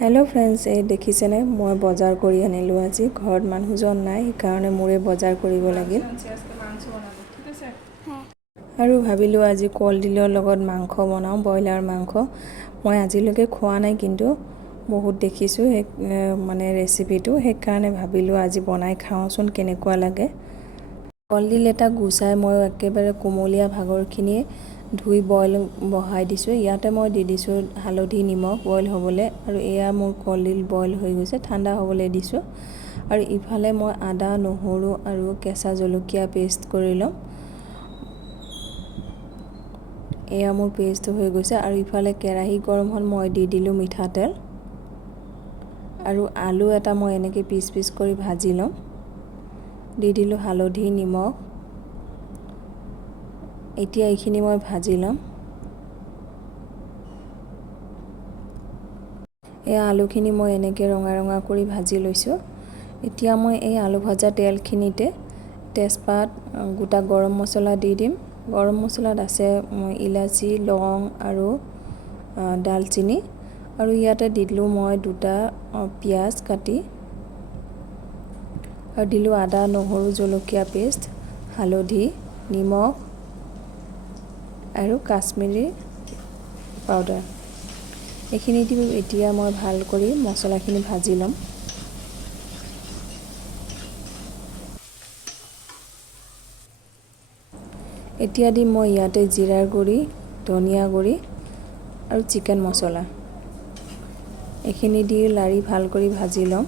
Hello friends, এই দেখিছেনে মই বজাৰ কৰি আনিলোঁ। আজি ঘৰত মানুহজন নাই, সেইকাৰণে মোৰে বজাৰ কৰিব লাগিল আৰু ভাবিলোঁ আজি কলডিলৰ লগত মাংস বনাওঁ, ব্ৰইলাৰ মাংস। মই আজিলৈকে খোৱা নাই, কিন্তু বহুত দেখিছোঁ মানে ৰেচিপিটো, সেইকাৰণে ভাবিলোঁ আজি বনাই খাওঁচোন কেনেকুৱা লাগে। কলডিল এটা গুচাই মই একেবাৰে কোমলীয়া ভাগৰখিনিয়ে ধুই বইল বহাই দিছোঁ। ইয়াতে মই দি দিছোঁ হালধি নিমখ বইল হ'বলৈ, আৰু এয়া মোৰ কলডিল বইল হৈ গৈছে, ঠাণ্ডা হ'বলৈ দিছোঁ। আৰু ইফালে মই আদা নহৰু আৰু কেঁচা জলকীয়া পেষ্ট কৰি ল'ম। এয়া মোৰ পেষ্ট হৈ গৈছে। আৰু ইফালে কেৰাহী গৰম হ'ল, মই দি দিলোঁ মিঠাতেল আৰু আলু এটা মই এনেকৈ পিচ পিচ কৰি ভাজি ল'ম। দি দিলোঁ হালধি নিমখ। এতিয়া এইখিনি মই ভাজি ল'ম। এয়া আলুখিনি মই এনেকৈ ৰঙা ৰঙা কৰি ভাজি লৈছোঁ। এতিয়া মই এই আলু ভাজা তেলখিনিতে তেজপাত, গোটা গৰম মছলা দি দিম। গৰম মছলাত আছে ইলাচি, লং আৰু ডালচিনি। আৰু ইয়াতে দিলোঁ মই দুটা পিঁয়াজ কাটি, আৰু দিলোঁ আদা নহৰু জলকীয়া পেষ্ট, হালধি নিমখ আৰু কাশ্মীৰী পাউডাৰ। এইখিনি দি এতিয়া মই ভাল কৰি মছলাখিনি ভাজি ল'ম। এতিয়া দিম মই ইয়াতে জিৰাৰ গুড়ি, ধনিয়া গুড়ি আৰু চিকেন মছলা। এইখিনি দি লাৰি ভাল কৰি ভাজি ল'ম।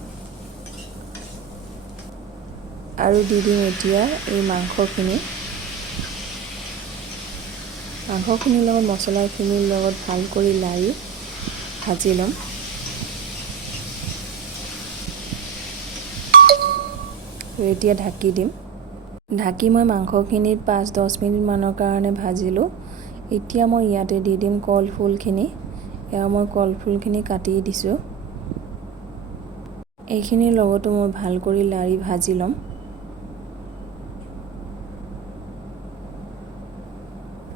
আৰু দি দিম এতিয়া এই মাংসখিনিৰ লগত মছলাখিনিৰ লগত ভাল কৰি লাৰি ভাজি ল'ম। আৰু এতিয়া ঢাকি দিম। ঢাকি মই মাংসখিনিত 5-10 মিনিটমানৰ কাৰণে ভাজিলোঁ। এতিয়া মই ইয়াতে দি দিম কলফুলখিনি। এয়া মই কলফুলখিনি কাটি দিছোঁ। এইখিনিৰ লগতো মই ভাল কৰি লাৰি ভাজি ল'ম।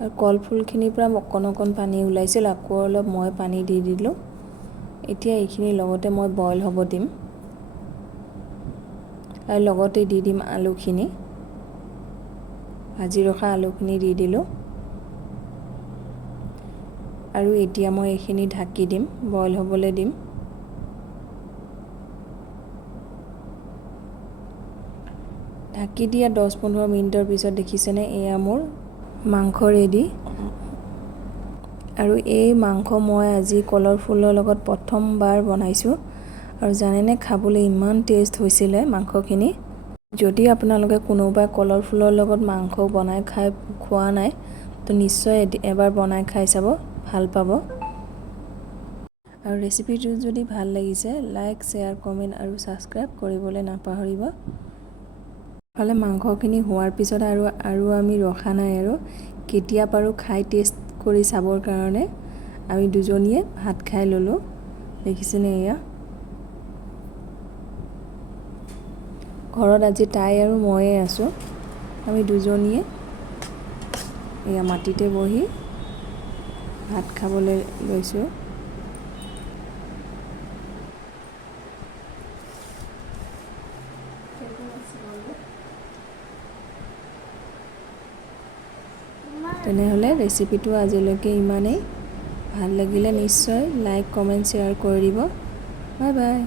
আৰু কলফুলখিনিৰ পৰা অকণ অকণ পানী ওলাইছিল, আকৌ অলপ মই পানী দি দিলোঁ। এতিয়া এইখিনিৰ লগতে মই বইল হ'ব দিম, আৰু লগতে দি দিম আলুখিনি। ভাজি ৰখা আলুখিনি দি দিলোঁ। আৰু এতিয়া মই এইখিনি ঢাকি দিম, বইল হ'বলৈ দিম। ঢাকি দিয়া 10-15 মিনিটৰ পিছত দেখিছেনে, এয়া মোৰ মাংস ৰেডি। আৰু এই মাংস মই আজি কলৰ ফুলৰ লগত প্ৰথমবাৰ বনাইছোঁ, আৰু জানেনে খাবলৈ ইমান টেষ্ট হৈছিলে মাংসখিনি। যদি আপোনালোকে কোনোবাই কলৰ ফুলৰ লগত মাংস বনাই খোৱা নাই, তো নিশ্চয় এবাৰ বনাই খাই চাব, ভাল পাব। আৰু ৰেচিপিটো যদি ভাল লাগিছে, লাইক শ্বেয়াৰ কমেণ্ট আৰু ছাবস্ক্ৰাইব কৰিবলৈ নাপাহৰিব। ইফালে মাংসখিনি হোৱাৰ পিছত আৰু আমি ৰখা নাই, আৰু কেতিয়া পাৰোঁ খাই টেষ্ট কৰি চাবৰ কাৰণে আমি দুজনীয়ে ভাত খাই ল'লোঁ। দেখিছেনে, এয়া ঘৰত আজি তাই আৰু ময়ে আছোঁ। আমি দুজনীয়ে এয়া মাটিতে বহি ভাত খাবলৈ লৈছোঁ। তেনেহ'লে ৰেচিপিটো আজিলৈকে ইমানেই। ভাল লাগিলে নিশ্চয় লাইক কমেণ্ট শ্বেয়াৰ কৰি দিব। Bye bye.